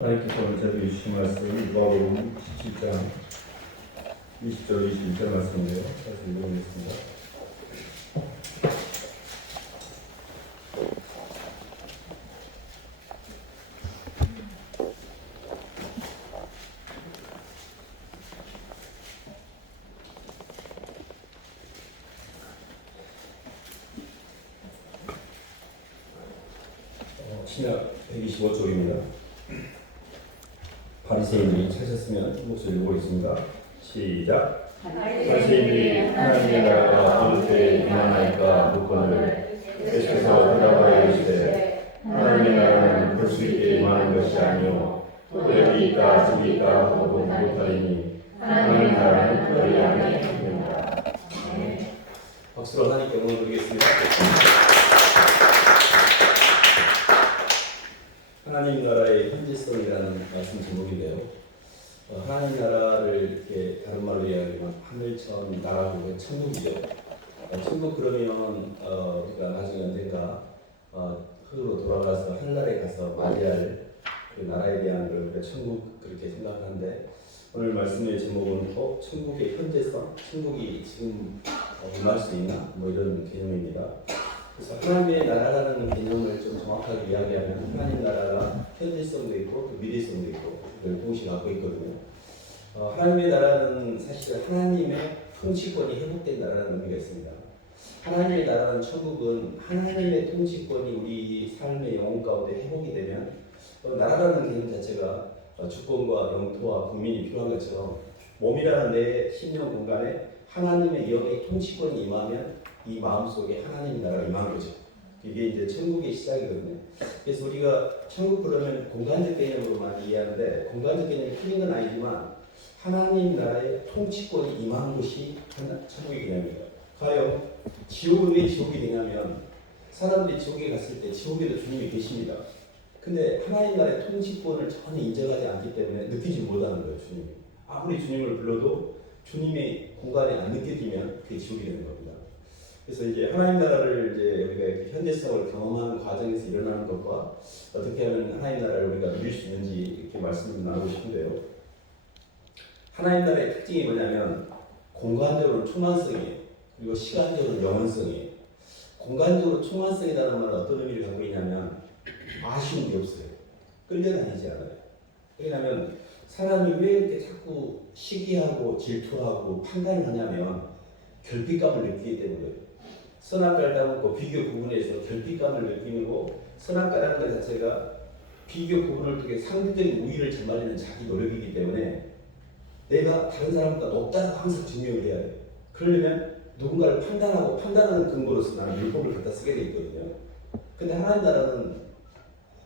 하나님께서 오늘 저에게 주신 말씀은 누가복음 17장 20절 21절 말씀인데요. 다시 읽어보겠습니다. 신약 125쪽입니다. 바리새인들이 찾으셨으면 목소리 읽어보겠습니다. 시작. 바리새인들이 하나님의 나라가 어느 때에 임하나이까 묻거늘 예수께서 대답하여 이르시되 하나님의 나라는 볼 수 있게 임하는 것이 아니요 또 여기 있다 저기 있다 하고 못하리니 하나님의 나라는 너희 안에 있느니라. 박수로 하나님께 영광을 드리겠습니다. 하나님 나라의 현지성이라는 말씀 제목인데요. 하나님 나라를 이렇게 다른 말로 이야기하면 하늘천 나라고 천국이죠. 천국 그러면 우리가 나중에 언젠가 흙으로 돌아가서 하늘나라에 가서 맞이할 그 나라에 대한 걸 천국 그렇게 생각하는데 오늘 말씀의 제목은 천국의 현재성, 천국이 지금 임할 수 있나 뭐 이런 개념입니다. 그래서 하나님의 나라라는 개념을 좀 정확하게 이야기하면 하나님 나라가 현재성도 있고 또 미래성도 있고 그걸 동시에 갖고 있거든요. 하나님의 나라는 사실 하나님의 통치권이 회복된다라는 의미가 있습니다. 하나님의 나라는 천국은 하나님의 통치권이 우리 삶의 영혼 가운데 회복이 되면 나라라는 개념 자체가 주권과 영토와 국민이 필요한 것처럼 몸이라는 내 심령 공간에 하나님의 영의 통치권이 임하면 이 마음속에 하나님 나라가 임한 거죠. 이게 이제 천국의 시작이거든요. 그래서 우리가 천국 그러면 공간적 개념으로 많이 이해하는데 공간적 개념이 틀린 건 아니지만 하나님 나라의 통치권이 임한 곳이 천국의 개념입니다. 과연 지옥은 왜 지옥이 되냐면 사람들이 지옥에 갔을 때 지옥에도 주님이 계십니다. 근데 하나님 나라의 통치권을 전혀 인정하지 않기 때문에 느끼지 못하는 거예요. 주님이 아무리 주님을 불러도 주님의 공간에 안 느껴지면 그게 지옥이 되는 겁니다. 그래서 이제 하나님 나라를 이제 우리가 이렇게 현대성을 경험하는 과정에서 일어나는 것과 어떻게 하면 하나님 나라를 우리가 누릴 수 있는지 이렇게 말씀을 나누고 싶은데요. 하나님 나라의 특징이 뭐냐면 공간적으로는 충만성이에요. 그리고 시간적으로는 영원성이에요. 공간적으로 충만성이라는 말은 어떤 의미를 갖고 있냐면 아쉬운 게 없어요. 끌려다니지 않아요. 왜냐하면 사람이 왜 이렇게 자꾸 시기하고 질투하고 판단을 하냐면 결핍감을 느끼기 때문에 선악과를 따먹고 비교 구분해서 결핍감을 느끼고 선악과라는 것 자체가 비교 구분을 통해 상대적인 우위를 점하려는 자기 노력이기 때문에 내가 다른 사람보다 높다고 항상 증명을 해야 돼요. 그러려면 누군가를 판단하고 판단하는 근거로서 나는 율법을 갖다 쓰게 돼 있거든요. 근데 하나님 나라는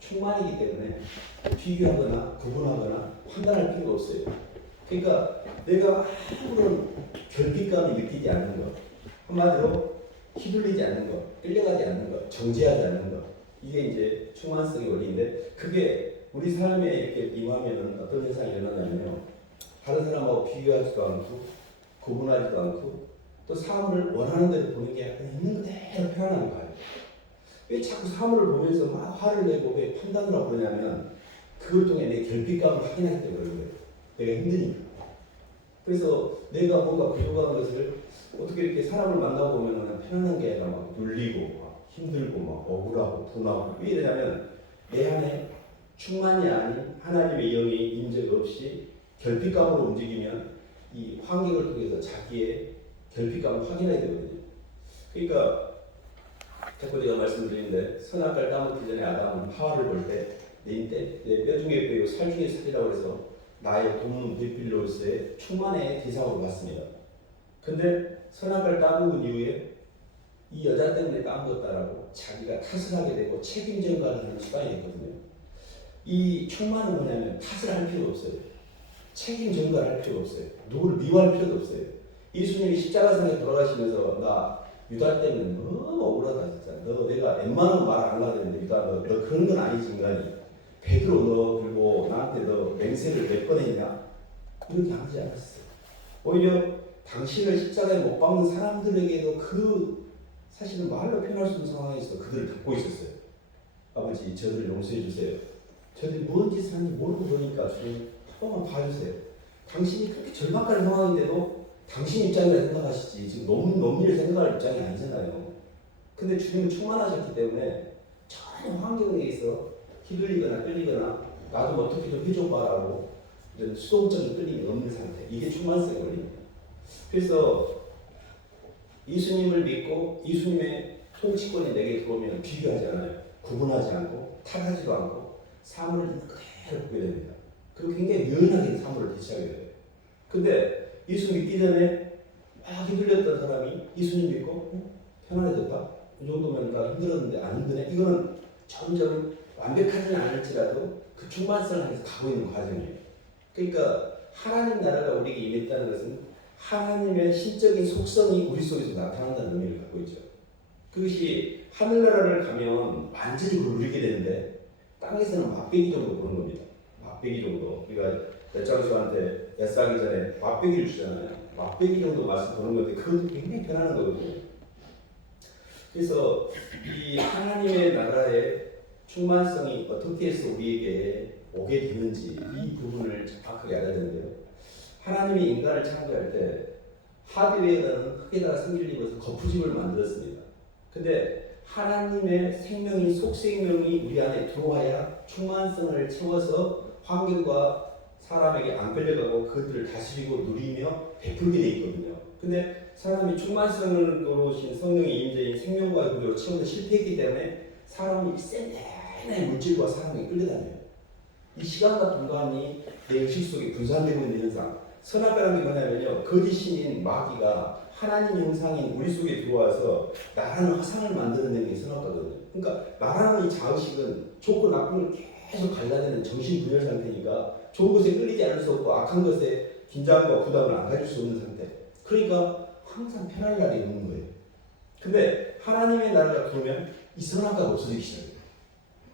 충만이기 때문에 비교하거나 구분하거나 판단할 필요가 없어요. 그러니까 내가 아무런 결핍감이 느끼지 않는 것, 한마디로 휘둘리지 않는 것, 끌려가지 않는 것, 정지하지 않는 것, 이게 이제 충만성의 원리인데 그게 우리 삶에 이렇게 임하면 어떤 현상이 일어나냐면요. 다른 사람하고 비교하지도 않고 구분하지도 않고 또 사물을 원하는 대로 보는 게 아니라 있는 그대로 표현하는 거예요. 왜 자꾸 사물을 보면서 막 화를 내고 왜 판단을 하고 그러냐면 그걸 통해 내 결핍감을 확인하기 때문에 그런 거예요. 내가 힘드니까. 그래서 내가 뭔가 부족한 것을 어떻게 이렇게 사람을 만나고 보면 편안한 게 아니라 막 눌리고 막 힘들고 막 억울하고 분하고 왜 이러냐면 내 안에 충만이 아닌 하나님의 영이 임재 없이 결핍감으로 움직이면 이 환경을 통해서 자기의 결핍감을 확인해야 되거든요. 그러니까 자꾸 제가 말씀드리는데 선악과를 따먹기 전에 아담은 하와를 볼 때 내 뼈 중에 뼈요 살 중에 살이라고 해서 나의 돈 베필로스의 충만의 대상으로 봤습니다. 근데 선악과를 따먹은 이후에 이 여자 때문에 따먹었다라고 자기가 탓을 하게 되고 책임 전가를 하는 습관이 됐거든요. 이 충만은 뭐냐면 탓을 할 필요가 없어요. 책임 전가를 할 필요가 없어요. 누구를 미워할 필요도 없어요. 예수님이 십자가상에 돌아가시면서 나 유다 때문에 너무 억울하다 진짜. 너 내가 웬만하면 말 안 하려 되는데 유다 너 그런 건 아니지 인간이. 베드로 너 그리고 나한테 너 맹세를 몇 번 했냐? 이렇게 하지 않았어요. 오히려 당신을 십자가에 못 박는 사람들에게도 그 사실은 말로 표현할 수 없는 상황에서 그들을 돕고 있었어요. 아버지 저들을 용서해 주세요. 저들이 뭔 짓을 하는지 모르고 그러니까 주님 한 번만 봐주세요. 당신이 그렇게 절박한 상황인데도 당신 입장이라 생각하시지 지금 넘일 생각할 입장이 아니잖아요. 근데 주님은 충만하셨기 때문에 전혀 환경에 있어 휘둘리거나 끌리거나 나도 뭐 어떻게 좀 해줘봐라고 이런 수동적인 끌림이 없는 상태. 이게 충만성의 원리입니다. 그래서 예수님을 믿고 예수님의 통치권이 내게 들어오면 비교하지 않아요. 구분하지 않고 탓하지도 않고 사물을 그대로 보게 됩니다. 그리고 굉장히 유연하게 사물을 대처하게 돼요. 근데 예수 믿기 전에 막 힘들렸던 사람이 예수님 믿고 편안해졌다? 이 정도면 나 힘들었는데 안 힘드네? 이거는 점점 완벽하지는 않을지라도 그 충만성을 향해서 가고 있는 과정이에요. 그러니까 하나님 나라가 우리에게 임했다는 것은 하나님의 신적인 속성이 우리 속에서 나타난다는 의미를 갖고 있죠. 그것이 하늘나라를 가면 완전히 그걸 누리게 되는데 땅에서는 맛배기 정도 보는 겁니다. 맛배기 정도. 우리가 배짱수한테 애싸기 전에 맛배기를 주잖아요. 맛배기 정도 맛을 보는 건데 그것도 굉장히 편안한 거거든요. 그래서 이 하나님의 나라의 충만성이 어떻게 해서 우리에게 오게 되는지 이 부분을 정확하게 알아야 되는데요. 하나님이 인간을 창조할 때 하드웨어라는 흙에다가 생기를 입어서 거푸집을 만들었습니다. 근데 하나님의 생명이 속생명이 우리 안에 들어와야 충만성을 채워서 환경과 사람에게 안 끌려가고 그들을 다스리고 누리며 베풀게 돼 있거든요. 근데 사람이 충만성으로 오신 성령의 임재인 생명과 그대로 채우는 실패했기 때문에 사람이 센데의 물질과 사람에게 끌려다녀요. 이 시간과 공간이 내 의식 속에 분산되고 있는 현상. 선악과라는 게 뭐냐면요. 거짓 신인 마귀가 하나님 형상인 우리 속에 들어와서 나라는 화상을 만들어내는 게 선악과거든요. 그러니까 나라는 이 자의식은 좋고 나쁜 걸 계속 갈라내는 정신분열 상태니까 좋은 것에 끌리지 않을 수 없고 악한 것에 긴장과 부담을 안 가질 수 없는 상태. 그러니까 항상 편할 날이 없는 거예요. 근데 하나님의 나라가 들어오면 이 선악과가 없어지기 시작해요.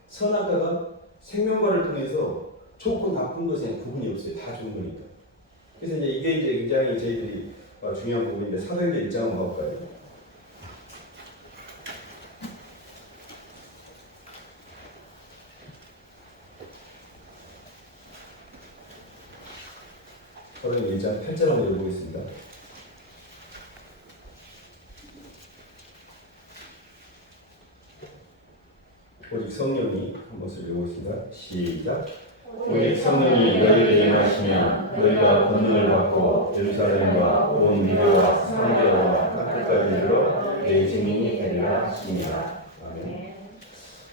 선악과가 생명과를 통해서 좋고 나쁜 것에 구분이 없어요. 다 좋은 거니까. 그래서 이제 이게 굉장히 저희들이 중요한 부분인데 사도행전 1장 한번 가볼까요? 사도행전 1장 8절 한번 읽어보겠습니다. 오직 성령이 한 번씩 읽어보겠습니다. 시작. 오직 성령이 너희에게 임하시면 너희가 권능을 받고 예루살렘과 온 유대와 사마리아와 땅끝까지 이르러 내 증인이 되리라 하시니라. 아멘.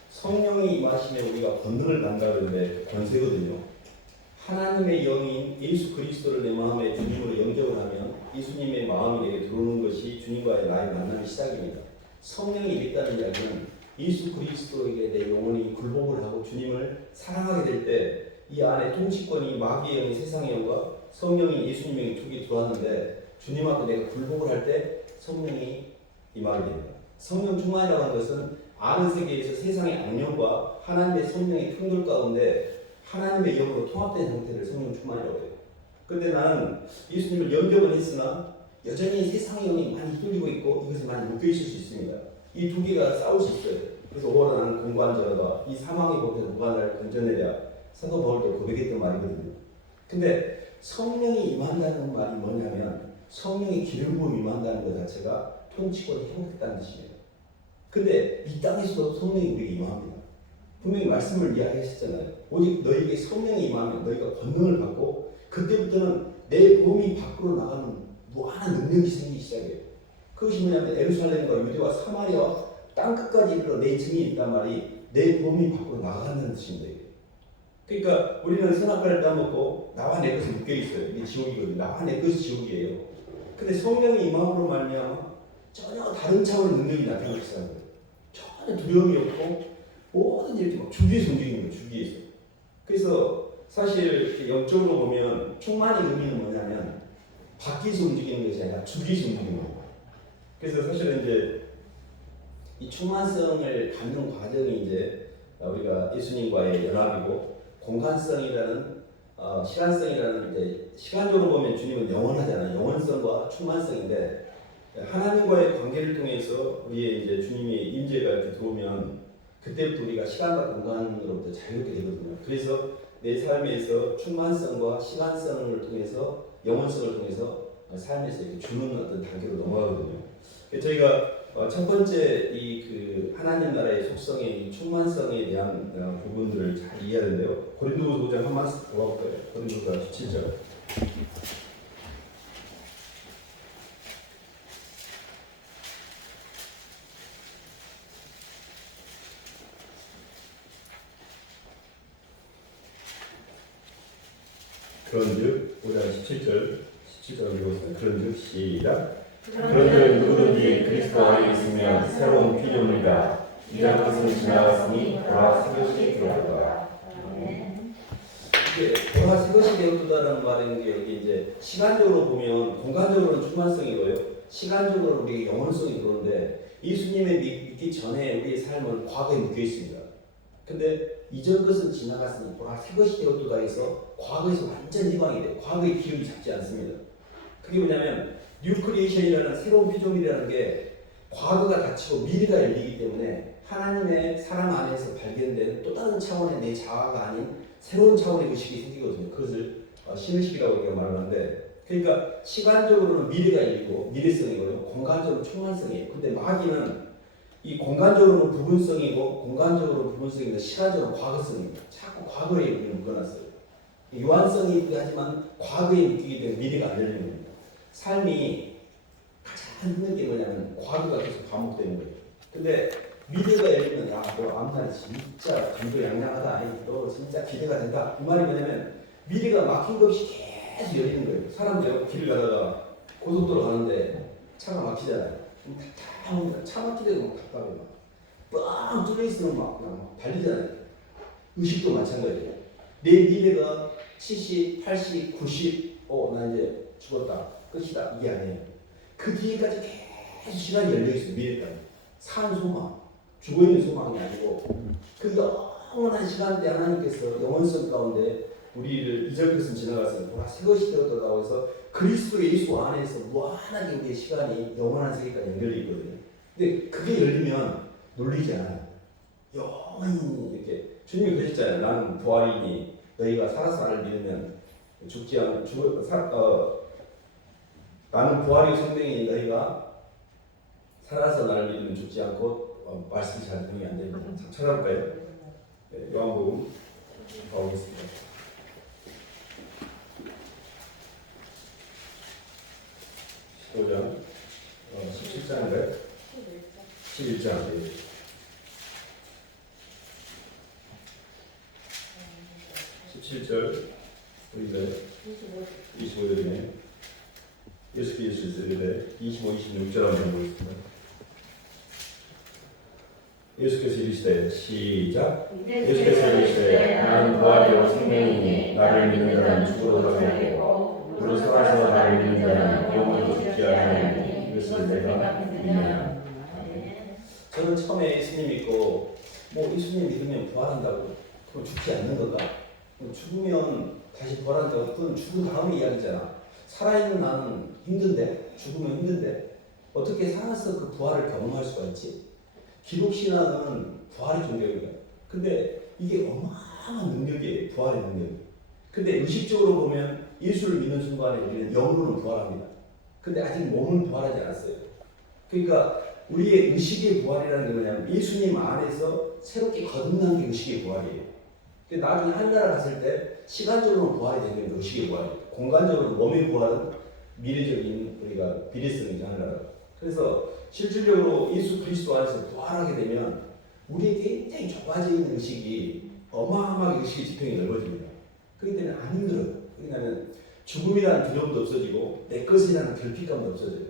성령이 임하시면 우리가 권능을 받는다는데 권세거든요. 하나님의 영인 예수 그리스도를 내 마음에 주님으로 영접을 하면 예수님의 마음이 내게 들어오는 것이 주님과의 나의 만남의 시작입니다. 성령이 임했다는 이야기는 예수 그리스도에게 내 영혼이 굴복을 하고 주님을 사랑하게 될 때 이 안에 통치권이 마귀의 영이 세상의 영과 성령인 예수님의 영이 두 개 들어왔는데 주님 앞에 내가 굴복을 할 때 성령이 임하게 됩니다. 성령 충만이라고 하는 것은 아는 세계에서 세상의 악령과 하나님의 성령의 충돌 가운데 하나님의 영으로 통합된 상태를 성령 충만이라고 해요. 그런데 나는 예수님을 영접은 했으나 여전히 세상의 영이 많이 휘둘리고 있고 이것에 많이 묶여있을 수 있습니다. 이 두 개가 싸울 수 있어요. 그래서 오히려 나는 공부한자로다 이 사망의 법에서 누가 나를 건져내랴 사도 바울도 고백했던 말이거든요. 근데 성령이 임한다는 말이 뭐냐면 성령의 기름 부음이 임한다는 것 자체가 통치권이 회복됐다는 뜻이에요. 근데 이 땅에서도 성령이 우리에게 임합니다. 분명히 말씀을 이야기하셨잖아요. 오직 너희에게 성령이 임하면 너희가 권능을 받고 그때부터는 내 몸이 밖으로 나가는 무한한 능력이 생기기 시작해요. 그것이 뭐냐면 예루살렘과 유대와 사마리아와 땅끝까지 이르러 내 증인이 있단 말이 내 몸이 밖으로 나간다는 뜻입니다. 그러니까 우리는 선악과를 따먹고 나와 내 것이 묶여있어요. 이게 지옥이거든요. 나와 내 것이 지옥이에요. 근데 성령이 임함으로 말미암아 전혀 다른 차원의 능력이 나타나기 시작한 거예요. 전혀 두려움이 없고 뭐든지 이렇게 막 주기에서 움직이는 거예요. 주기에서. 그래서 사실 영적으로 보면 충만의 의미는 뭐냐면 밖에서 움직이는 것이 아니라 주기에서 움직이는 거예요. 그래서 사실은 이제 이 충만성을 갖는 과정이 이제 우리가 예수님과의 연합이고 공간성이라는 시간성이라는 이제 시간적으로 보면 주님은 영원하잖아요. 영원성과 충만성인데 하나님과의 관계를 통해서 우리의 이제 주님의 임재가 이렇게 들어오면 그때부터 우리가 시간과 공간으로부터 자유롭게 되거든요. 그래서 내 삶에서 충만성과 시간성을 통해서 영혼성을 통해서 삶에서 이렇게 주는 어떤 단계로 넘어가거든요. 저희가 첫 번째 이 그 하나님 나라의 속성의 이 충만성에 대한 부분들을 잘 이해하는데요. 고린도후서 5장 한 말씀 더 볼까요? 고린도후서 17절. 그런즉 5장 17절 읽었습니다. 그런즉 시작. 그런즉 누구든지 그리스도 안에 있으면 새로운 피조물이다. 이전 것은 지나갔으니 보라 새 것이 되었다. 이게 보라 새 것이 되었다라는 말인 게 여기 이제 시간적으로 보면 공간적으로는 충만성이고요. 시간적으로 우리 영혼성이 그런데 예수님의 믿기 전에 우리의 삶은 과거에 묶여 있습니다. 근데 이전 것은 지나갔으니 보라 새 것이 되었다 해서 과거에서 완전 희망이 돼요. 과거의 기억이 잡지 않습니다. 그게 뭐냐면 뉴 크리에이션이라는 새로운 피조물이라는 게 과거가 닫히고 미래가 열리기 때문에 하나님의 사람 안에서 발견된 또 다른 차원의 내 자아가 아닌 새로운 차원의 의식이 생기거든요. 그것을 신의식이라고 우리가 말하는데, 그러니까 시간적으로는 미래가 열리고 미래성이고요. 공간적으로 충만성이에요. 근데 마귀는 이 공간적으로는 부분성이고 공간적으로 부분성인데 시간적으로 과거성입니다. 자꾸 과거에 우리는 묶어놨어요. 유한성이 있긴 하지만 과거에 묶이게 되면 미래가 안 열리는 겁니다. 삶이 가장 힘든 게 뭐냐면 과거가 계속 반복되는 거예요. 근데 미래가 열리면 야, 너 앞날이 진짜 감도 양양하다. 너 진짜 기대가 된다. 그 말이 뭐냐면 미래가 막힌 것 없이 계속 열리는 거예요. 사람들 길을 가다가 고속도로 가는데 차가 막히잖아요. 답답합니다. 차 막히대도 막 답답해. 뻥 뚫려 있으면 막 달리잖아요. 의식도 마찬가지예요. 내 미래가 70, 80, 90, 나 이제 죽었다. 끝이다. 이게 아니에요. 그 뒤에까지 계속 시간이 열려있어요. 미래까지. 산 소망. 죽어있는 소망이 아니고 그 영원한 시간대 하나님께서 영원성 가운데 우리를 이전 것은 지나갔으니 보라 새 것이 되었다고 해서 그리스도 예수 안에서 무한하게 우리의 시간이 영원한 세계까지 연결되어 있거든요. 근데 그게 열리면 놀리지 않아요. 영원히 이렇게 주님이 그러셨잖아요. 나는 부활이니 너희가 살아서 나를 믿으면 죽지 않고 나는 부활이고 생명이니 너희가 살아서 나를 믿으면 죽지 않고 말씀이 잘 등이 안 됩니다. 찾아볼까요? 네, 요한복음 가보겠습니다. 15장 17장인가요? 11장. 17절 우리가 25절이네. 예수께서 이르시되 25, 26절 한번 보겠습니다. 예수께서 이르시되 시작. 예수께서 이르시되 나는 부활이요 생명이니 나를 믿는 자는 죽어도 살겠고 무릇 살아서 나를 믿는 자는 영원히 죽지 아니하리니 이것을 내가 믿느냐. 저는 처음에 예수님 믿고 예수님 믿으면 부활한다고 그럼 죽지 않는 건가? 죽으면 다시 부활한다고 그건 죽은 다음의 이야기잖아. 살아있는 나는 힘든데 죽으면 힘든데 어떻게 살아서 그 부활을 경험할 수가 있지? 기독신앙은 부활의 종교입니다. 근데 이게 어마어마한 능력이에요. 부활의 능력. 근데 의식적으로 보면 예수를 믿는 순간에 우리는 영으로는 부활합니다. 근데 아직 몸은 부활하지 않았어요. 그러니까 우리의 의식의 부활이라는 게 뭐냐면 예수님 안에서 새롭게 거듭난 게 의식의 부활이에요. 나중에 하늘나라 갔을 때 시간적으로 부활이 되는 게 의식의 부활이에요. 공간적으로 몸의 부활은 미래적인 우리가 비례성이죠. 하늘나라. 그래서 실질적으로 예수 그리스도 안에서 부활하게 되면 우리의 굉장히 좁아져 있는 의식이 어마어마하게 의식의 지평이 넓어집니다. 그렇기 때문에 안 힘들어요. 그러니까 죽음이라는 두려움도 없어지고 내 것이라는 결핍감도 없어져요.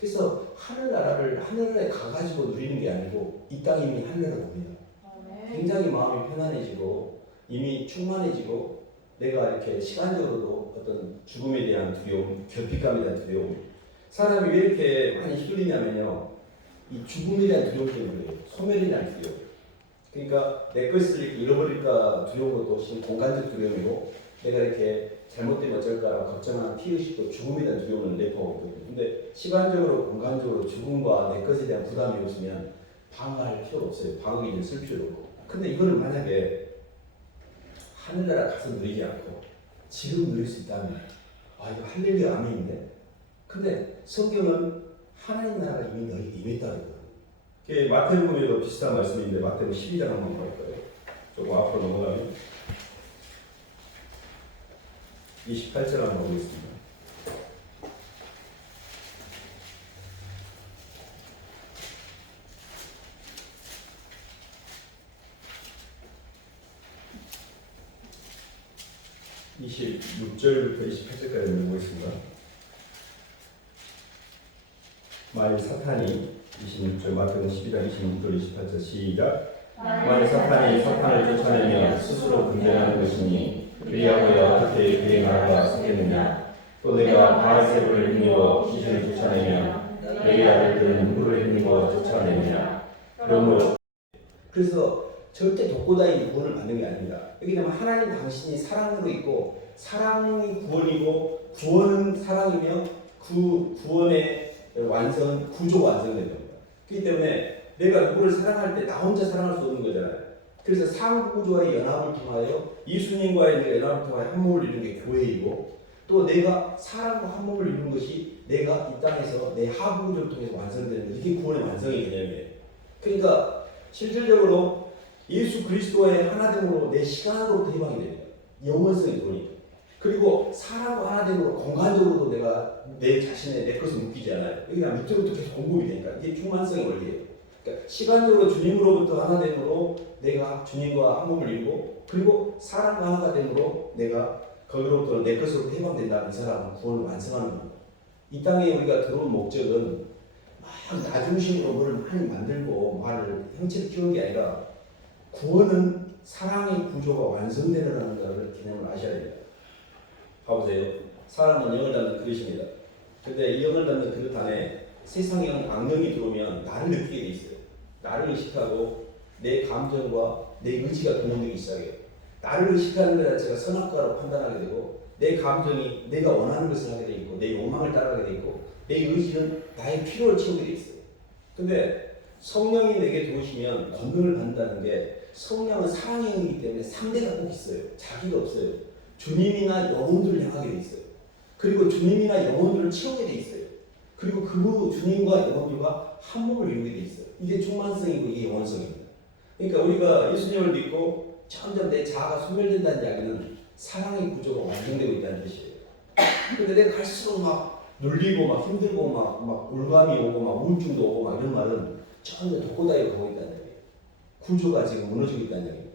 그래서 하늘나라에 가가지고 누리는 게 아니고 이 땅이 이미 하늘나라가 옵니다. 굉장히 마음이 편안해지고 이미 충만해지고 내가 이렇게 시간적으로도 어떤 죽음에 대한 두려움, 결핍감에 대한 두려움, 사람이 왜 이렇게 많이 휘둘리냐면요, 이 죽음에 대한 두려움 때문에 그래요. 소멸에 대한 두려움. 그러니까 내 것을 이렇게 잃어버릴까 두려운 것도 훨씬 공간적 두려움이고 내가 이렇게 잘못되면 어쩔까 걱정하는 피의식도 죽음에 대한 두려움을 내포하고 있거든요. 근데 시간적으로 공간적으로 죽음과 내 것에 대한 부담이 없으면 방어할 필요 없어요. 방어기를 쓸 필요 없고. 근데 이거를 만약에 하늘나라 가서 누리지 않고 지금 누릴 수 있다면 이거 할렐루야 아멘인데. 근데 성경은 하나님 나라가 이미 너에게 임했다는 거예요. 마태복음에도 비슷한 말씀인데 마태복음 12장 한번 볼 거예요. 조금 앞으로 넘어가면 28절 한번 보겠습니다. (26절부터) (28절까지) 보겠습니다. 만일 사탄이 26절 마태복음 12장 26절 28절 시작. 만일 사탄이 사탄을 쫓아내면 스스로 분쟁하는 것이니 그리하여 어떻게 그의 나라가 서겠느냐. 또 내가 바알세불을 힘입어 귀신을 쫓아내면 내게 아들들은 누구를 힘입어 쫓아내느냐. 그러므로 그래서 절대 독고다이 구원을 받는 게 아닙니다. 왜냐하면 하나님 당신이 사랑으로 있고 사랑이 구원이고 구원은 사랑이며 그 구원의 완성은 구조가 완성된 겁니다. 그렇기 때문에 내가 누구를 사랑할 때 나 혼자 사랑할 수 없는 거잖아요. 그래서 상구조와의 연합을 통하여 예수님과의 연합을 통하여 한 몸을 이루는 게 교회이고 또 내가 사람과 한 몸을 이루는 것이 내가 이 땅에서 내 하부구조를 통해서 완성되는 것. 이게 구원의 완성의 개념이에요. 그러니까 실질적으로 예수 그리스도의 하나됨으로 내 시간으로부터 희망이 됩니다. 영원성의 구원이. 그리고 사람과 하나됨으로 공간적으로도 내가 내 자신의 내 것을 묶이지 않아요. 그러니까 밑으로부터 계속 공급이 되니까 이게 충만성의 원리예요. 그러니까 시간적으로 주님으로부터 하나됨으로 내가 주님과 한 몸을 이루고 그리고 사람과 하나가 됨으로 내가 거기로부터 내 것으로 해방된다. 이 사람은 구원을 완성하는 겁니다. 이 땅에 우리가 들어온 목적은 막 나 중심으로 뭐를 많이 만들고 말을 형체를 키우는 게 아니라 구원은 사랑의 구조가 완성되는 것을 개념을 아셔야 됩니다. 봐보세요. 사람은 영을 닫는 그릇입니다. 근데 이 영을 닫는 그릇 안에 세상의 악령이 들어오면 나를 느끼게 돼 있어요. 나를 의식하고 내 감정과 내 의지가 동원되기 시작해요. 나를 의식하는 것 자체가 선악과로 판단하게 되고 내 감정이 내가 원하는 것을 하게 돼 있고 내 욕망을 따라가게 돼 있고 내 의지는 나의 필요를 채우게 돼 있어요. 근데 성령이 내게 도우시면 권능을 받는다는 게 성령은 사랑의 영이기 때문에 상대가 꼭 있어요. 자기가 없어요. 주님이나 영혼들을 향하게 돼 있어요. 그리고 주님이나 영혼들을 채우게 돼 있어요. 그리고 그 주님과 영혼들과 한 몸을 이루게 돼 있어요. 이게 충만성이고 이게 영원성입니다. 그러니까 우리가 예수님을 믿고 점점 내 자아가 소멸된다는 이야기는 사랑의 구조가 완성되고 있다는 뜻이에요. 근데 내가 갈수록 막 눌리고 막 힘들고 막 울감이 오고 막 우울증도 오고 막 이런 말은 전부 독고다이로 가고 있다는 얘기예요. 구조가 지금 무너지고 있다는 얘기예요.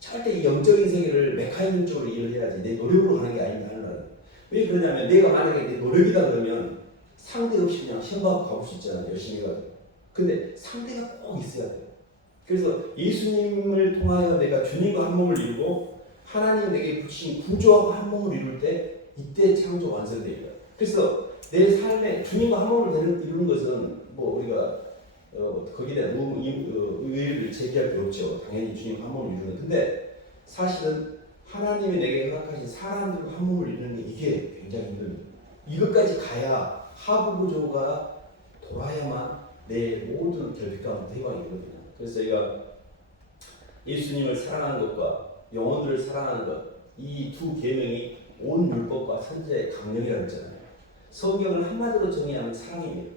절대 이 영적인 세계를 메카니즘적으로 이해를 해야지 내 노력으로 가는 게 아니다 하는 말은. 왜 그러냐면 내가 만약에 내 노력이다 그러면 상대 없이 그냥 시험 받고 가볼 수 있잖아요. 열심히 해가지고. 근데 상대가 꼭 있어야 돼요. 그래서 예수님을 통하여 내가 주님과 한 몸을 이루고 하나님 내게 붙이신 구조하고 한 몸을 이룰 때 이때 창조 완성됩니다. 그래서 내 삶에 주님과 한 몸을 이루는 것은 뭐 우리가 거기에 대한 의의를 제기할 필요 없죠. 당연히 주님 한 몸을 이루는. 근데 사실은 하나님이 내게 허락하신 사람들과 한 몸을 이루는 게 이게 굉장히 힘듭니다. 이것까지 가야 하부 구조가 돌아야만 내 모든 결핍감부터 해방이 되거든요. 그래서 저희가 예수님을 사랑하는 것과 영혼들을 사랑하는 것, 이 두 계명이 온 율법과 선지자의 강령이라고 했잖아요. 성경을 한마디로 정의하면 사랑입니다.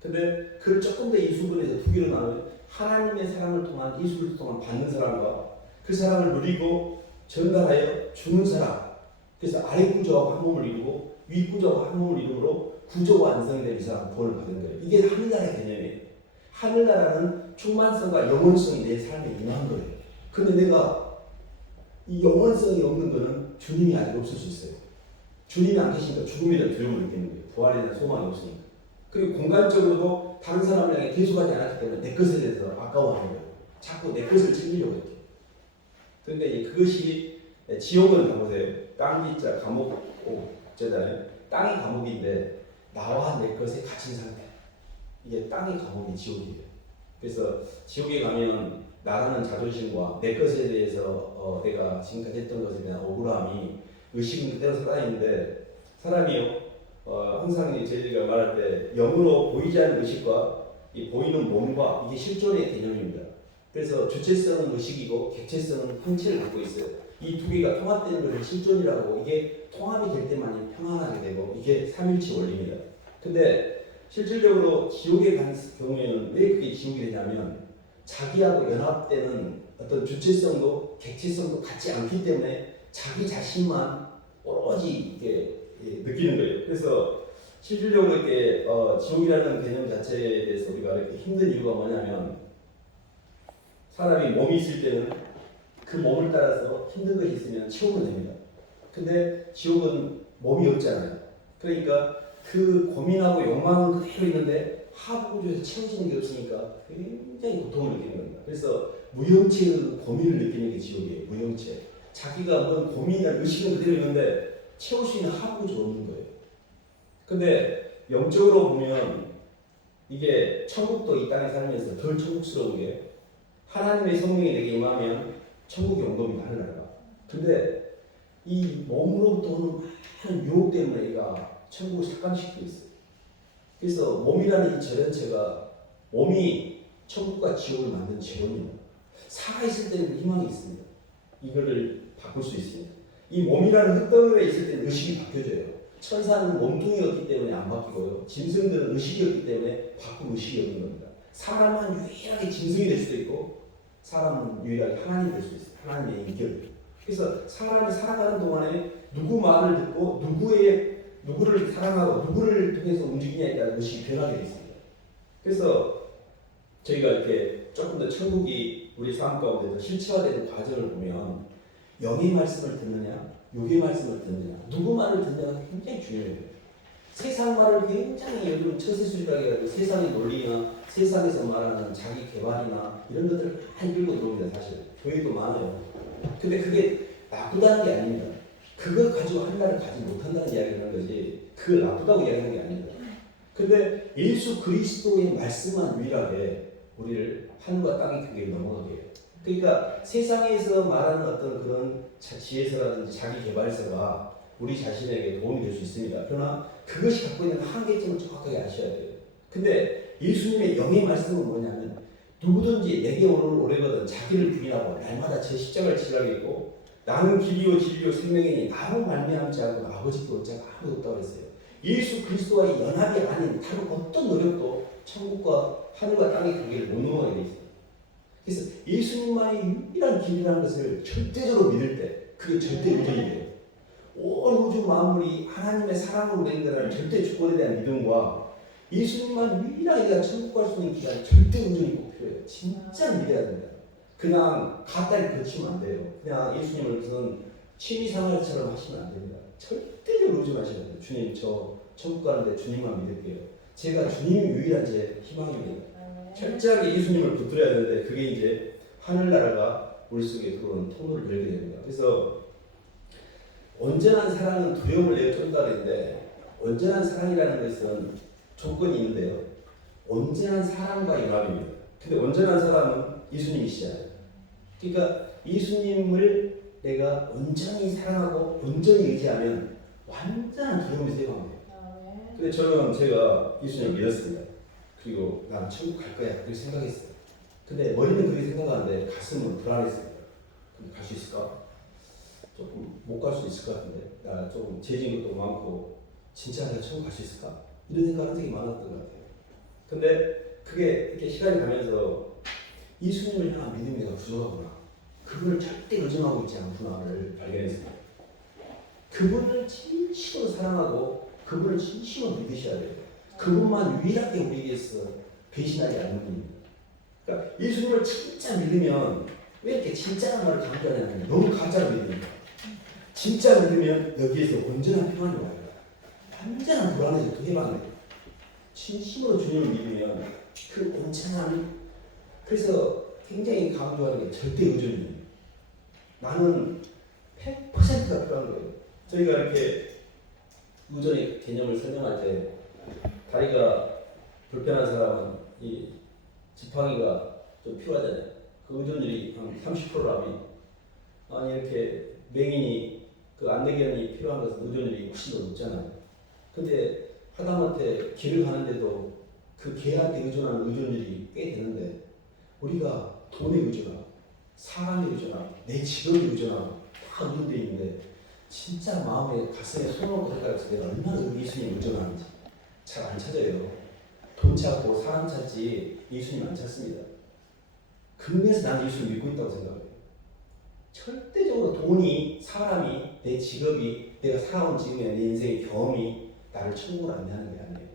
근데 그걸 조금 더 이수분해서 두 개로 나누면 하나님의 사랑을 통한 예수를 통한 받는 사람과 그 사랑을 누리고 전달하여 주는 사람. 그래서 아래 구조하고 한 몸을 이루고 위 구조하고 한 몸을 이루므로 구조가 완성이 된 이 사람 구원을 받는 거예요. 이게 하늘나라의 개념이에요. 하늘나라는 충만성과 영원성이 내 삶에 임한 거예요. 근데 내가 이 영원성이 없는 거는 주님이 아직 없을 수 있어요. 주님이 안 계시니까 죽음에 대한 두려움을 느끼는 거예요. 부활에 대한 소망이 없으니까. 그리고 공간적으로도 다른 사람을 향해 계속하지 않았기 때문에 내 것에 대해서 아까워하는 거예요. 자꾸 내 것을 챙기려고 해요. 그런데 그것이 지옥은 가보세요. 땅기자 감옥잖아요. 땅이 감옥인데 나와 내 것에 갇힌 상태. 이게 땅의 감옥이 지옥이에요. 그래서 지옥에 가면 나라는 자존심과 내 것에 대해서 내가 지금까지 했던 것에 대한 억울함이 의식은 그대로 살아있는데 사람이요 항상 저희가 말할 때 영으로 보이지 않는 의식과 이 보이는 몸과 이게 실존의 개념입니다. 그래서 주체성은 의식이고 객체성은 형체를 갖고 있어요. 이 두 개가 통합되는 것을 실존이라고 이게 통합이 될 때만이 평안하게 되고 이게 삼일치 원리입니다. 근데 실질적으로 지옥에 간 경우에는 왜 그게 지옥이 되냐면 자기하고 연합되는 어떤 주체성도 객체성도 같지 않기 때문에 자기 자신만 오로지 이게 느끼는 거예요. 그래서 실질적으로 이렇게 지옥이라는 개념 자체에 대해서 우리가 이렇게 힘든 이유가 뭐냐면 사람이 몸이 있을 때는 그 몸을 따라서 힘든 것이 있으면 채우면 됩니다. 근데 지옥은 몸이 없잖아요. 그러니까 그 고민하고 욕망은 그대로 있는데 하부 구조에서 채워지는 게 없으니까 굉장히 고통을 느끼는 겁니다. 그래서 무형체의 고민을 느끼는 게 지옥이에요. 무형체. 자기가 뭔 고민이나 의식은 그대로 있는데 채울 수 있는 하부 구조가 없는 거예요. 근데 영적으로 보면 이게 천국도 이 땅에 살면서 덜 천국스러운 게 하나님의 성령이 내게 임하면 천국이 온 겁니다. 하늘나라가. 근데 이 몸으로부터 오는 많은 유혹 때문에 얘가 천국을 삭감시키고 있어요. 그래서 몸이라는 이 절연체가 몸이 천국과 지옥을 만든 재원입니다. 살아있을 때는 희망이 있습니다. 이거를 바꿀 수 있습니다. 이 몸이라는 흙덩어리에 있을 때는 의식이 바뀌어져요. 천사는 몸뚱이였기 때문에 안 바뀌고요. 짐승들은 의식이었기 때문에 바꿀 의식이 없는 겁니다. 사람은 유일하게 짐승이 될 수도 있고 사람은 유일하게 하나님이 될 수 있어요. 하나님의 인격. 그래서 사람이 살아가는 동안에 누구 말을 듣고 누구를 사랑하고 누구를 통해서 움직이냐에 따라 의식이 변하게 되어 있습니다. 그래서 저희가 이렇게 조금 더 천국이 우리 삶 가운데 더 실체화되는 과정을 보면 영의 말씀을 듣느냐, 육의 말씀을 듣느냐, 누구 말을 듣느냐가 굉장히 중요해요. 세상 말을 굉장히 요즘 처세술이라고 해가지고 세상의 논리나 세상에서 말하는 자기 개발이나 이런 것들을 많이 들고 들어옵니다. 사실 교회도 많아요. 근데 그게 나쁘다는 게 아닙니다. 그걸 가지고 하나를 가지 못한다는 이야기를 하는 거지 그걸 나쁘다고 이야기하는 게 아닙니다. 근데 예수 그리스도의 말씀만 유일하게 우리를 하늘과 땅의 경계를 넘어가게 해요. 그러니까 세상에서 말하는 어떤 그런 지혜서라든지 자기 개발서가 우리 자신에게 도움이 될 수 있습니다. 그러나 그것이 갖고 있는 한계점을 정확하게 아셔야 돼요. 근데 예수님의 영의 말씀은 뭐냐면 누구든지 내게 오래거든 자기를 부인하고 날마다 제 십자가를 지라겠고 나는 길이요 진리요 생명이니 나로 말미암지 않고 아버지께 올 자가 아무도 없다고 했어요. 예수 그리스도와의 연합이 아닌 다른 어떤 노력도 천국과 하늘과 땅의 관계를 못 넘어가게 돼 있어요. 그래서 예수님만이 유일한 길이라는 것을 절대적으로 믿을 때 그게 절대 의존이 돼요. 온 우주 만물이 하나님의 사랑으로 된 거라는 절대 주권에 대한 믿음과 예수님만 유일하게 내가 천국 갈 수 있는 기간이 절대 의존이 꼭 필요해요. 진짜 믿어야 됩니다. 그냥 갖다리 거치면 안 돼요. 그냥 예수님을 무슨 취미생활처럼 하시면 안 됩니다. 절대적으로 의존하셔야 돼요. 주님 저 천국 가는데 주님만 믿을게요. 제가 주님이 유일한 제 희망입니다. 철저하게 예수님을 붙들어야 되는데 그게 이제 하늘나라가 우리 속에 들어오는 통로를 열게 됩니다. 그래서 온전한 사랑은 두려움을 내쫓는다 그랬는데 온전한 사랑이라는 것은 조건이 있는데요. 온전한 사랑과 연합입니다. 근데 온전한 사랑은 예수님이시잖아요. 그러니까 예수님을 내가 온전히 사랑하고 온전히 의지하면 완전한 두려움이 세방돼요. 근데 저는 제가 예수님을 믿었습니다. 그리고 난 천국 갈 거야 그렇게 생각했어요. 근데 머리는 그렇게 생각하는데 가슴은 불안했습니다. 근데 갈 수 있을까? 조금 못 갈 수도 있을 것 같은데 나 조금 죄진 것도 많고 진짜 내가 천국 갈 수 있을까? 이런 생각을 한 적이 많았던 것 같아요. 근데 그게 이렇게 시간이 가면서 예수님을 향한 믿음이 내가 부족하구나. 그분을 절대 의존하고 있지 않구나를 발견했습니다. 그분을 진심으로 사랑하고 그분을 진심으로 믿으셔야 돼요. 그분만 유일하게 우리에게서 배신하지 않는 분입니다. 그러니까 예수님을 진짜 믿으면 왜 이렇게 진짜라는 말을 강조하냐면 너무 가짜로 믿으니까. 진짜 믿으면 여기에서 온전한 평안이 와요. 완전한 불안에서 그 해방돼요. 진심으로 주님을 믿으면 그 온전한 그래서 굉장히 강조하는 게 절대 의존이에요. 나는 100%가 필요한 거예요. 저희가 이렇게 의존의 개념을 설명할 때 다리가 불편한 사람은 이 지팡이가 좀 필요하잖아요. 그 의존율이 한 30%라면 아니 이렇게 맹인이 그 안내견이 필요한 것은 의존율이 훨씬 더 높잖아요. 근데 하다못해 길을 가는데도 그 개한테 의존하는 의존율이 꽤 되는데 우리가 돈에 의존하고 사람에 의존하고 내 직업에 의존하고 다 의존되어 있는데 진짜 마음에 가슴에 손을 얹고 생각해서 내가 얼마나 예수님 의존하는지 잘 안 찾아요. 돈 찾고 사람 찾지 예수님 안 찾습니다. 근면에서 나는 예수를 믿고 있다고 생각해요. 절대적으로 돈이, 사람이, 내 직업이, 내가 살아온 지금의 내 인생의 경험이 나를 천국으로 안내하는 게 아니에요.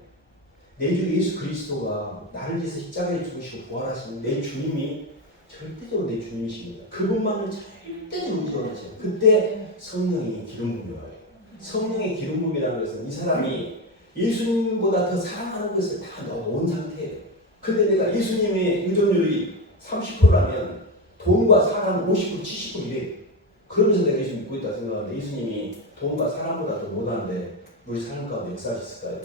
내 주 예수 그리스도가 나를 위해서 십자가에 죽으시고 부활하신 내 주님이 절대적으로 내 주님이십니다. 그분만을 절대적으로 의존하세요. 그때 성령이 기름 부음이 와요. 성령의 기름 부음이라는 것은 이 사람이 예수님보다 더 사랑하는 것을 다 넣어온 상태예요. 근데 내가 예수님의 의존율이 30%라면 돈과 사람 50%, 70% 이래요. 그러면서 내가 예수 믿고 있다 생각하는데 예수님이 돈과 사람보다 더 못하는데 우리 삶 가운데 역사할 수 있을까요?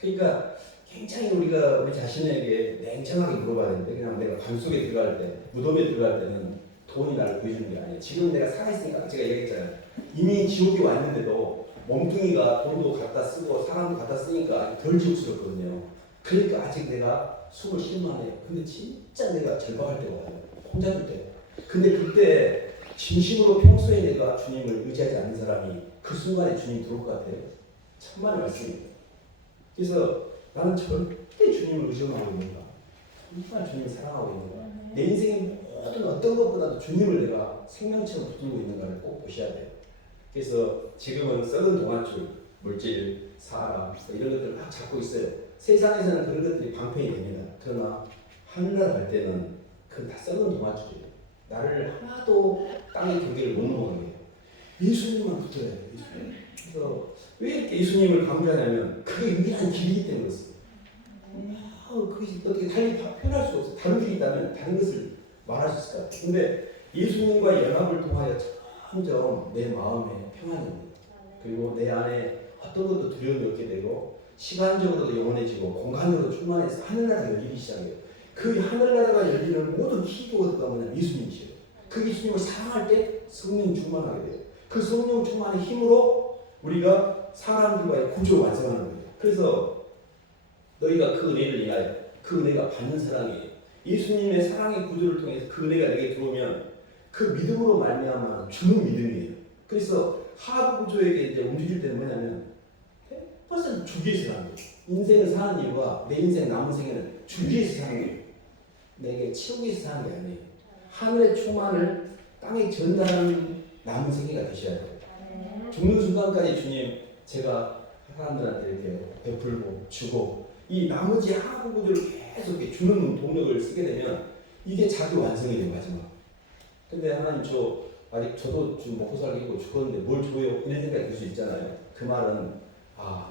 그러니까 굉장히 우리가 우리 자신에게 냉정하게 물어봐야 되는데 그냥 내가 관 속에 들어갈 때, 무덤에 들어갈 때는 돈이 나를 구해주는 게 아니에요. 지금 내가 살아있으니까 제가 얘기했잖아요. 이미 지옥에 왔는데도 몸뚱이가 돈도 갖다 쓰고 사람도 갖다 쓰니까 덜 지옥스럽거든요. 그러니까 아직 내가 숨을 쉴만해요. 근데 진짜 내가 절박할 때가 와요. 혼자 둘 때. 근데 그때 진심으로 평소에 내가 주님을 의지하지 않는 사람이 그 순간에 주님 들어올 것 같아요. 천만의 말씀입니다. 그래서 나는 절대 주님을 의존하고 있는가? 정말 주님을 사랑하고 있는가? 내 인생의 모든 어떤 것보다도 주님을 내가 생명처럼 붙들고 있는가를 꼭 보셔야 돼요. 그래서 지금은 썩은 동아줄, 물질, 사람 이런 것들을 막 잡고 있어요. 세상에서는 그런 것들이 방편이 됩니다. 그러나 하늘나라 갈 때는 그건 다 썩은 동아줄이에요. 나를 하나도 땅의 경계를 못 넘어가게 해요. 예수님만 붙어야 돼요. 예수님. 그래서 왜 이렇게 예수님을 강조하냐면 그게 유일한 길이기 때문에 그렇습니다. 그것이 어떻게 달리 표현할 수 없어요. 다른 길이 있다면 다른 것을 말할 수 있을 것 같아요. 근데 예수님과 연합을 통하여 점점 내 마음에 평안이 옵니다. 그리고 내 안에 어떤 것도 두려움이 없게 되고 시간적으로도 영원해지고 공간적으로 충만해서 하늘나라가 열리기 시작해요. 그 하늘나라가 열리는 모든 키워드가 뭐냐면 예수님이시에요. 그 예수님을 사랑할 때 성령 충만하게 돼요. 그 성령 충만의 힘으로 우리가 사람들과의 구조를 완성하는 거예요. 그래서 너희가 그 은혜를 인하여 그 은혜가 받는 사랑이에요. 예수님의 사랑의 구조를 통해서 그 은혜가 내게 들어오면 그 믿음으로 말미암아 주는 믿음이에요. 그래서 하부 구조에게 이제 움직일 때는 뭐냐면 100% 주 위에서 사는 거예요. 인생을 사는 이유가 내 인생 남은 생에는 주 위에서 사는 거예요. 내게 치우기에서 사는 게 아니에요. 하늘의 충만을 땅에 전달하는 남은 생애가 되셔야 돼요. 죽는 순간까지 주님 제가 사람들한테 이렇게 베풀고 주고 이 나머지 하부 구조를 계속 이렇게 주는 동력을 쓰게 되면 이게 자기 완성이 돼요. 마지막. 근데 하나님 아직 저도 좀 먹고 살기 있고 죽었는데 뭘 줘요? 이런 생각이 들 수 있잖아요. 그 말은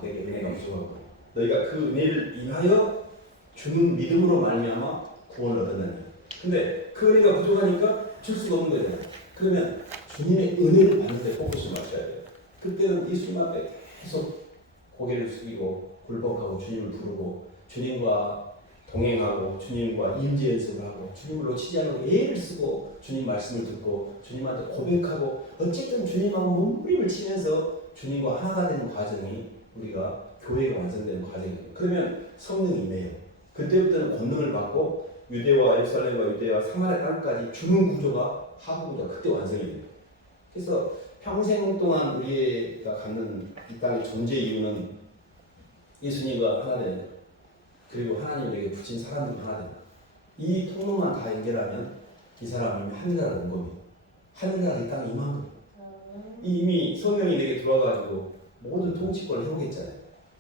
내게 은혜가 부족하고 너희가 그 은혜를 인하여 주는 믿음으로 말미암아 구원을 얻었느냐. 근데 그 은혜가 부족하니까 줄 수가 없는 거잖아요. 그러면 주님의 은혜를 받는 데 포커스를 맞춰야 돼요. 그때는 예수님 앞에 계속 고개를 숙이고 굴복하고 주님을 부르고 주님과 동행하고 주님과 임재 연습을 하고 주님을 놓치지 않고 애를 쓰고 주님 말씀을 듣고 주님한테 고백하고 어쨌든 주님하고 몸부림을 치면서 주님과 하나가 되는 과정이 우리가 교회가 완성되는 과정이에요. 그러면 성령이 임해요. 그때부터는 권능을 받고 유대와 예루살렘과 유대와 사마리아 땅까지 주는 구조가 하부 구조가 그때 완성이 됩니다. 그래서 평생 동안 우리가 갖는 이 땅의 존재 이유는 예수님과 하나 되는 그리고 하나님에게 붙인 사람들과 하나 된다. 이 통로만 다 연결하면 이 사람은 하늘나라 온 겁니다. 하늘나라 이 땅에 임한 겁니다. 이미 성령이 내게 들어와가지고 모든 통치권을 해오겠잖아요.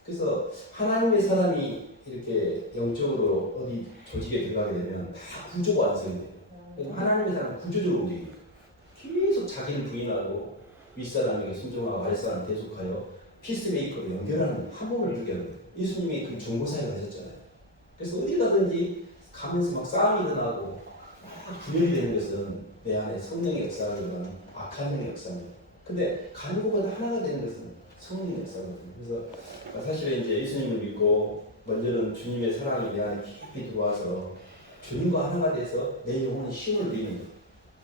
그래서 하나님의 사람이 이렇게 영적으로 어디 조직에 들어가게 되면 다 구조가 완성이 돼요. 그래서 하나님의 사람은 구조적으로 움직입니다. 계속 자기를 부인하고 윗사람에게 순종하고 아랫사람 대속하여 피스메이커로 연결하는 화목을 이루게 합니다. 예수님이 그 중보사역을 하셨잖아요. 그래서 어디 가든지 가면서 막 싸움이 일어나고 막 분열이 되는 것은 내 안에 성령의 역사라는 악한 영의 역사입니다. 근데 가는 곳마다 하나가 되는 것은 성령의 역사거든요. 그래서 사실은 이제 예수님을 믿고 먼저는 주님의 사랑이 내 안에 깊이 들어와서 주님과 하나가 돼서 내 영혼의 힘을 누립니다.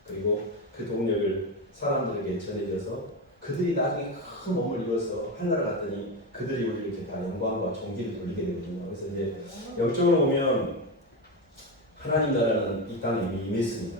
그리고 그 동력을 사람들에게 전해져서 그들이 나중에 큰 몸을 이뤄서 하늘나라 갔더니 그들이 우리 이렇게 다 영광과 존귀를 돌리게 되거든요. 그래서 이제 영적으로 보면 하나님 나라는 이 땅에 이미 임했습니다.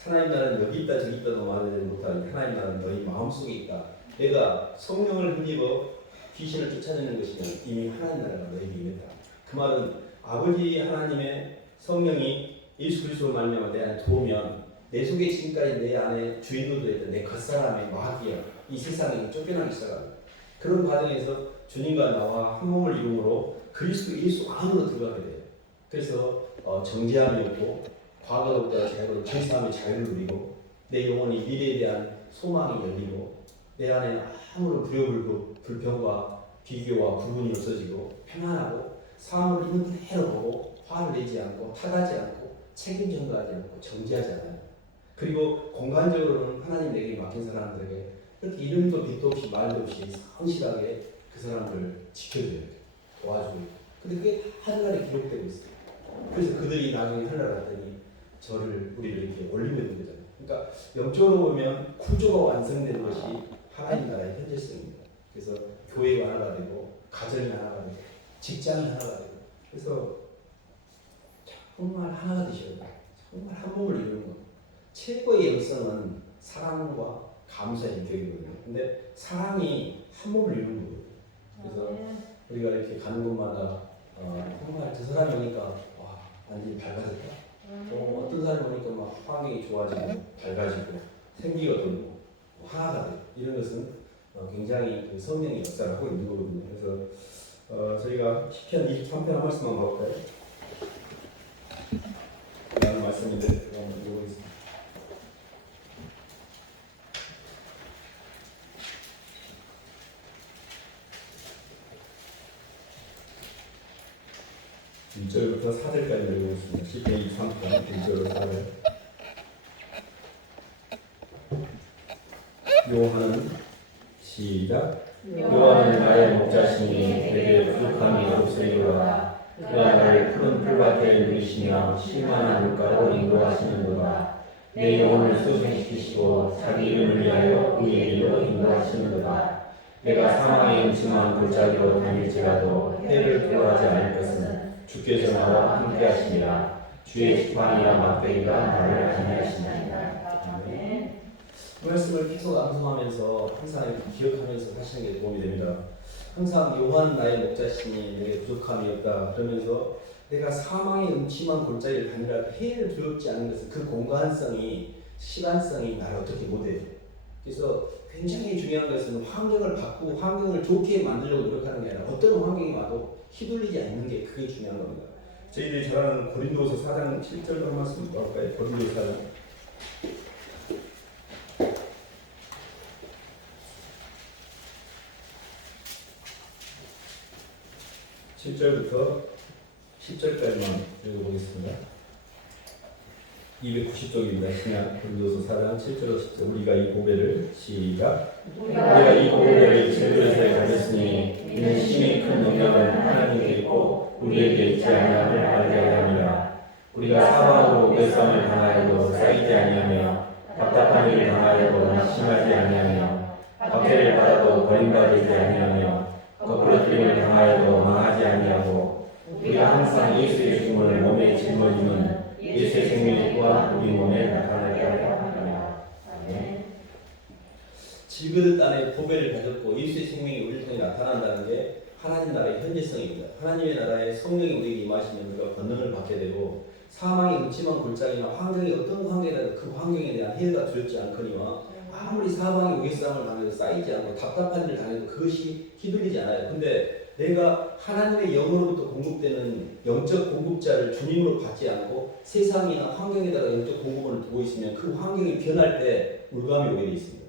하나님 나라는 여기 있다 저기 있다도 말하지 못하는 하나님 나라는 너희 마음속에 있다. 내가 성령을 힘입어 귀신을 쫓아내는 것이면 이미 하나님 나라가 너에게 임했다. 그 말은 아버지 하나님의 성령이 예수 그리스도로 말미암아 내 안에 들어오면 내 속에 지금까지 내 안에 주인으로 되었던 내 겉사람의 마귀야 이 세상에 쫓겨나기 시작합니다. 그런 과정에서 주님과 나와 한 몸을 이룸으로 그리스도 예수 안으로 들어가게 돼요. 그래서 정죄함이 없고 과거로부터 자유로 죄사함의 자유를 누리고 내 영혼이 미래에 대한 소망이 열리고 내 안에 아무런 불평과 비교와 구분이 없어지고 편안하고 삶을 있는 그대로 보고 화를 내지 않고 탓하지 않고 책임 전가하지 않고 정죄하지 않아요. 그리고 공간적으로는 하나님 내게 맡긴 사람들에게 그렇게 이름도 빛도 없이 말도 없이 성실하게 그 사람들을 지켜줘요. 도와줘요. 근데 그게 하늘나라에 기록되고 있어요. 그래서 그들이 나중에 하늘나라 갔더니 우리를 이렇게 올리게 된 거잖아요. 그러니까 영적으로 보면 구조가 완성된 것이 하나님 나라의 현재성입니다. 그래서 교회가 하나가 되고 가정이 하나가 되고 직장이 하나가 되고 그래서 정말 하나가 되셔야 돼요. 정말 한 몸을 이루는 것. 최고의 영성은 사랑과 감사의 인격이거든요. 근데 사랑이 한 몸을 이루는 거예요. 그래서 우리가 이렇게 가는 곳마다 정말 저 사람이 오니까 와 완전히 밝아졌다. 어떤 사람이 오니까 막 환경이 좋아지고 밝아지고 생기가 돌고 화가 되고 이런 것은 굉장히 그 성령의 역사를 하고 있는 거거든요. 그래서 저희가 시편 23편 한 말씀만 봐볼까요? 라는 말씀인데 한번 읽어보겠습니다. (1절부터) (4절까지) 읽어보겠습니다. 시편 23편 (1절부터) (4절) 여호와는 시작 여호와는 나의 목자시니 내게 부족함이 없으리로다. 그가 나를 푸른 풀밭에 누이시며 쉴만한 물가로 인도하시는도다. 내 영혼을 소생시키시고 자기 이름을 위하여 의의 길로 인도하시는도다. 내가 사망의 음침한 골짜기로 다닐지라도 해를 두려워하지 않을 것은 주께서 나와 함께하시니라. 주의 지팡이와 막대기가 나를 안위하시나이다. 아멘. 그 말씀을 계속 암송하면서 항상 기억하면서 하시는 게 도움이 됩니다. 항상 여호와는 나의 목자시니 내게 부족함이 없다 그러면서 내가 사망의 음침한 골짜기를 다니라 해를 두렵지 않은 것은 그 공간성이 시간성이 나를 어떻게 못해요. 그래서 굉장히 중요한 것은 환경을 바꾸고 환경을 좋게 만들려고 노력하는 게 아니라 어떤 환경이 와도 휘둘리지 않는 게 그게 중요한 겁니다. 저희들이 잘 아는 고린도서 4장 7절로 한 말씀 볼까요? 고린도서 4장 7절부터 10절까지만 읽어보겠습니다. 290쪽입니다. 신약 고린도서 4장 7절로 10절. 우리가 이 고백을 시작. 우리가 이 고백을 질그릇에 가졌으니 이는 심히 큰 능력은 하나님께 있고 우리에게 있지 아니함을 알게 하려 함이라. 우리가 사방으로 외상을 당하여도 쌓이지 아니하며 답답한 일을 당하여도 낙심하지 아니하며 박해를 받아도 버림받지 아니하며 거꾸러뜨림을 당하여도 망하지 아니하고 우리가 항상 예수의 죽음을 몸에 짊어지는 예수의 생명이 또한 우리 몸에 나타나게 하려 합니다. 아멘. 질그릇 안에 보배를 가졌고 예수의 생명이 우리 통해 나타난다는 게 하나님 나라의 현재성입니다. 하나님의 나라의 성령이 우리에게 임하시면 우리가 권능을 받게 되고 사망의 음침한 골짜기나 환경이 어떤 환경이라도 그 환경에 대한 해가 두렵지 않거니와 아무리 사방에 우겨싸움을 당해도 쌓이지 않고 답답한 일을 당해도 그것이 휘둘리지 않아요. 근데 내가 하나님의 영으로부터 공급되는 영적 공급자를 주님으로 받지 않고 세상이나 환경에다가 영적 공급을 두고 있으면 그 환경이 변할 때 물감이 오게 되어 있습니다.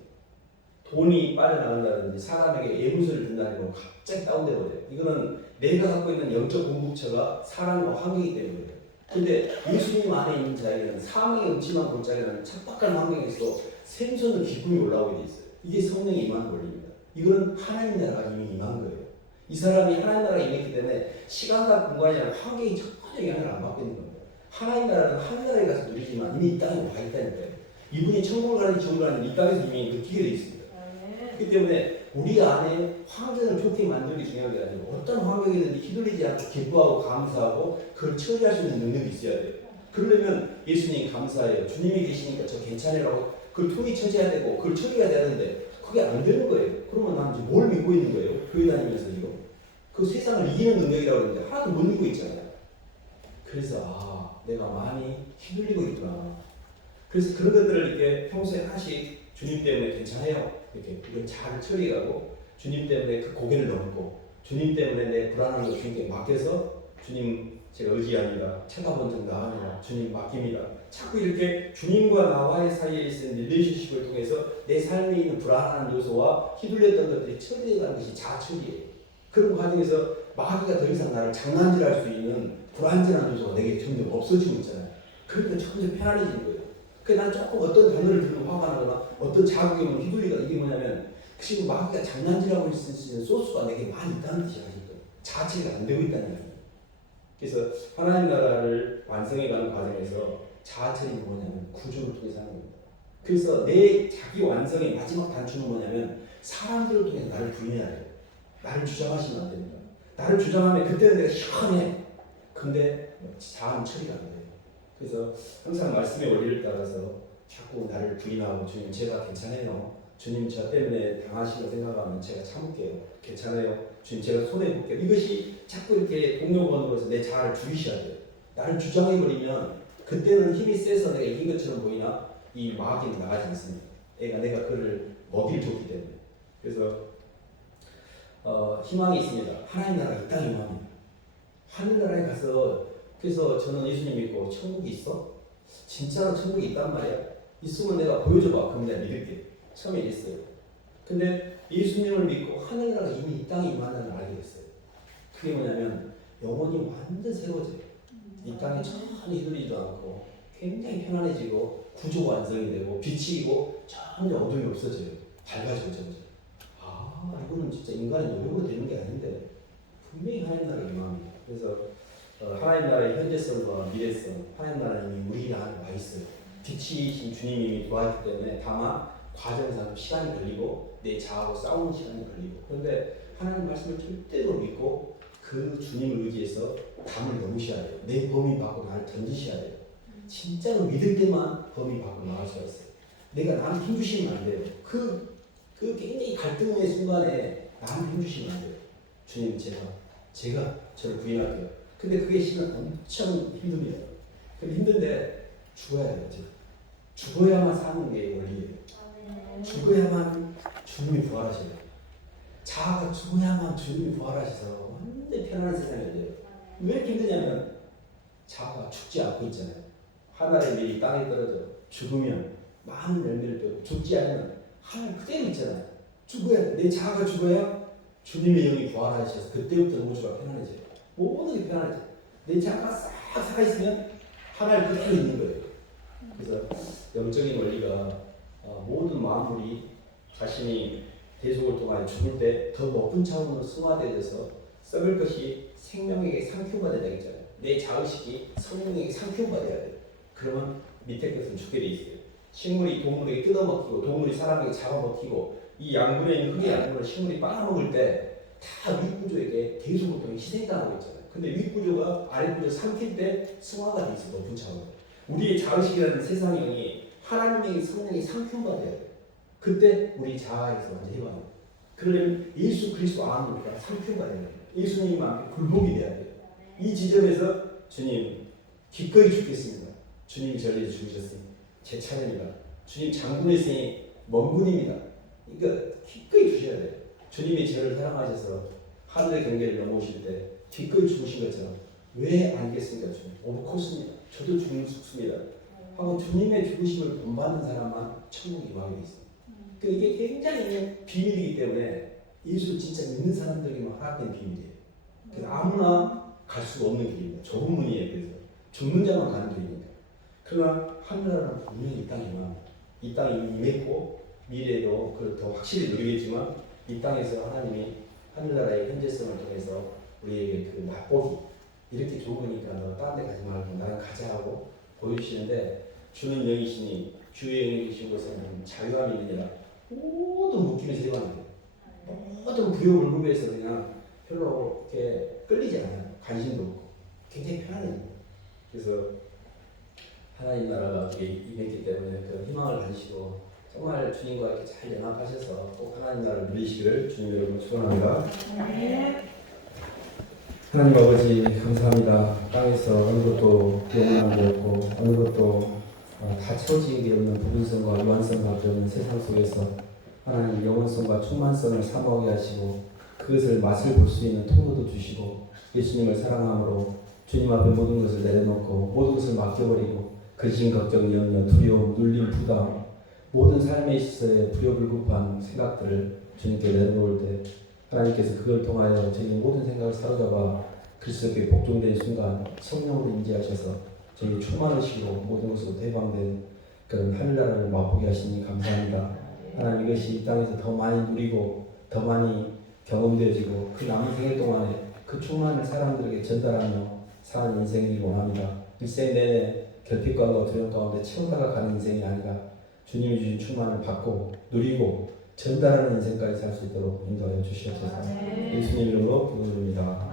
돈이 빠져나간다든지 사람에게 예물을 든다는 건 갑자기 다운돼 버려요. 이거는 내가 갖고 있는 영적 공급처가 사람과 환경이기 때문이에요. 근데 예수님 안에 있는 자에게는 사망의 음침한 골짜기라는 척박한 환경에서 생선의 기쁨이 올라오게 돼 있어요. 이게 성령이 임하는 원리입니다. 이거는 하나님 나라가 이미 임한 거예요. 이 사람이 하나님 나라가 임했기 때문에 시간과 공간이 아니라 환경이 적극적인 영향을 안 받고 있는 겁니다. 하나님 나라는 하늘나라에 가서 누리지만 이미 이 땅에 와 있다니까요. 이분이 천국을 가는지 지옥을 가는지 이 땅에서 이미 느끼게 돼 있습니다. 그렇기 때문에 우리 안에 환경을 좋게 만들기 중요한 게 아니고 어떤 환경이든지 휘둘리지 않고 기뻐하고 감사하고 그걸 처리할 수 있는 능력이 있어야 돼요. 그러려면 예수님 감사해요. 주님이 계시니까 저 괜찮으라고 그걸 통이 쳐져야 되고 그걸 처리가 돼야 되는데 그게 안 되는 거예요. 그러면 나는 지금 뭘 믿고 있는 거예요? 교회 다니면서 지금 그 세상을 이기는 능력이라고 그러는데 하나도 못 믿고 있잖아요. 그래서 내가 많이 휘둘리고 있구나. 그래서 그런 것들을 이렇게 평소에 하나씩 주님 때문에 괜찮아요. 이렇게 이런 잘 처리하고 주님 때문에 그 고개를 넘고 주님 때문에 내 불안한 거 주님께 맡겨서 주님 제가 의지합니다. 찾아본 적 나아니라 주님 맡깁니다. 자꾸 이렇게 주님과 나와의 사이에 있는 릴레이션십을 통해서 내 삶에 있는 불안한 요소와 휘둘렸던 것들이 처리되어가는 것이 자처리예요. 그런 과정에서 마귀가 더 이상 나를 장난질할 수 있는 불안전한 요소가 내게 점점 없어지고 있잖아요. 그러니까 점점 편안해지는 거예요. 그래서 난 조금 어떤 단어를 들으면 화가 나거나 어떤 자극에 오면 휘둘리거나 이게 뭐냐면 지금 마귀가 장난질하고 있을 수 있는 소스가 내게 많이 있다는 뜻이 아니고 자체가 안 되고 있다는 얘기예요. 그래서 하나님 나라를 완성해가는 과정에서 자아처리는 뭐냐면 구조를 통해서 하는 겁니다. 그래서 내 자기 완성의 마지막 단추는 뭐냐면 사람들을 통해 나를 부인해야 돼요. 나를 주장하시면 안 됩니다. 나를 주장하면 그때는 내가 시원해. 근데 자아는 처리가 안 돼요. 그래서 항상 말씀의 원리를 따라서 자꾸 나를 부인하고 주님 제가 괜찮아요. 주님 저 때문에 당하시고 생각하면 제가 참을게요. 괜찮아요. 주님 제가 손해볼게요. 이것이 자꾸 이렇게 동료번으로서 내 자아를 죽이셔야 돼요. 나를 주장해버리면 그때는 힘이 세서 내가 이긴 것처럼 보이나 이 마귀는 나가지 않습니다. 내가 그를 먹이를 줬기 때문에. 그래서 희망이 있습니다. 하나님 나라가 이 땅에 임합니다. 하늘나라에 가서 그래서 저는 예수님 믿고 천국이 있어? 진짜로 천국이 있단 말이야? 있으면 내가 보여줘봐. 그럼 내가 믿을게. 처음에 이랬어요. 근데 예수님을 믿고 하늘나라가 이미 이 땅에 임한다는 걸 알게 됐어요. 그게 뭐냐면 영혼이 완전 새로워져요. 이 땅에 전혀 휘둘리지도 않고 굉장히 편안해지고 구조가 완성이 되고 빛이고 전혀 어둠이 없어져요. 밝아지고 점점. 이거는 진짜 인간의 노력으로 되는 게 아닌데 분명히 하나님 나라가 임합니다. 그래서 하나님 나라의 현재성과 미래성, 하나님 나라는 이미 우리 안에 와 있어요. 빛이신 주님이 도와주기 때문에 다만 과정상 시간이 걸리고 내 자아하고 싸우는 시간이 걸리고 그런데 하나님 말씀을 절대로 믿고 그 주님을 의지해서 담을 넘으셔야 돼요. 내 범위 밖으로 나를 던지셔야 돼요. 진짜로 믿을 때만 범위 밖으로 나갈 수가 있어요. 내가 나한테 힘주시면 안 돼요. 그 굉장히 갈등의 순간에 나한테 힘주시면 안 돼요. 주님 제가 저를 부인할게요. 근데 그게 실은 엄청 힘듭니다. 근데 힘든데 죽어야 돼요. 죽어야만 사는 게 원리예요. 죽어야만 주님이 부활하셔요. 자아가 죽어야만 주님이 부활하셔서 완전 편안한 세상이 열려요. 왜 이렇게 힘드냐면 자아가 죽지 않고 있잖아요. 하나의 밀이 땅에 떨어져 죽으면 많은 열매를 빼고 죽지 않으면 하나님 그대로 있잖아요. 죽어야 돼. 내 자아가 죽어야 주님의 영이 부활하셔서 그때부터 우주가 편안해져요. 모든 게 편안해져요. 내 자아가 싹 살아있으면 하나님 그대로 있는 거예요. 그래서 영적인 원리가 모든 만물이 자신이 대속을 통하여 죽을 때 더 높은 차원으로 승화되어서 썩을 것이 생명에게 상표받아야 되잖아요. 내 자의식이 성령에게 상표받아야 돼요. 그러면 밑에 것은 죽게 돼 있어요. 식물이 동물에게 뜯어먹히고 동물이 사람에게 잡아먹히고 이 양분에 있는 흙의 양분을 식물이 빨아먹을 때 다 윗구조에게 대속을 통해 희생당하고 있잖아요. 근데 윗구조가 아랫구조를 삼킬 때 승화가 돼 있어요. 높은 차원. 우리의 자의식이라는 세상의 영이 하나님의 성령이 상표받아야 돼요. 그때 우리 자아에서 완전 해방해요. 그러려면 예수 그리스도 안으로 상표받아야 돼요. 예수님 앞에 굴복이 돼야 돼요. 이 지점에서 주님 기꺼이 죽겠습니다. 주님이 저를 위해 죽으셨으니 제 차례입니다. 주님 장군이시니 먼 분입니다. 그러니까 기꺼이 주셔야 돼요. 주님이 저를 사랑하셔서 하늘의 경계를 넘어오실 때 기꺼이 죽으신 것처럼 왜 알겠습니까? 주님 오브코스입니다. 저도 죽습니다. 하고 주님의 죽으심을 본받는 사람만 천국에 임하게 되어 있습니다. 그러니까 이게 굉장히 비밀이기 때문에 예수를 진짜 믿는 사람들에게만 허락된 비밀이에요. 그래서 아무나 갈 수가 없는 길입니다. 좁은 문이에요. 그래서 죽는 자만 가는 길입니다. 그러나 하늘나라는 분명히 이 땅에 임합니다. 이 땅에 임했고 미래도 그걸 더 확실히 누리겠지만 이 땅에서 하나님이 하늘나라의 현재성을 통해서 우리에게 그 맛보기 이렇게 좋은 거니까 너 다른 데 가지 말고 나랑 가자 하고 보여주시는데 주는 영이시니 주의 영이 계신 곳에는 자유함이 있느니라. 모든 묶임이 제거가 돼요. 모든 부여불급에서 그냥 별로 이렇게 끌리지 않아요. 관심도 없고 굉장히 편안해요. 그래서 하나님 나라가 임했기 때문에 그 희망을 가지시고 정말 주님과 이렇게 잘 연합하셔서 꼭 하나님 나라를 누리시기를 주님 여러분 축원합니다. 하나님 아버지 감사합니다. 땅에서 어느 것도 영원한 게 없고 어느 것도 다 채워지는 게 없는 부분성과 유한성 가운데 없는 세상 속에서 하나님 영원성과 충만성을 사모하게 하시고 그것을 맛을 볼 수 있는 통로도 주시고 예수님을 사랑함으로 주님 앞에 모든 것을 내려놓고 모든 것을 맡겨버리고 근심, 걱정, 염려, 두려움, 눌림, 부담 모든 삶에 있어서의 불효불급한 생각들을 주님께 내려놓을 때 하나님께서 그걸 통하여 저희 모든 생각을 사로잡아 그리스도께 복종된 순간 성령으로 임재하셔서 저희 충만하시고 모든 것으로 해방된 그런 하늘나라를 맛보게 하시니 감사합니다. 하나님 이것이 이 땅에서 더 많이 누리고 더 많이 경험되어지고 그 남은 생일 동안에 그 충만을 사람들에게 전달하며 사는 인생이길 원합니다. 일생 내내 결핍감과 두려움 가운데 채우다가 가는 인생이 아니라 주님이 주신 충만을 받고 누리고 전달하는 인생까지 살 수 있도록 인도하여 주시옵소서. 예수님 이름으로 기도드립니다.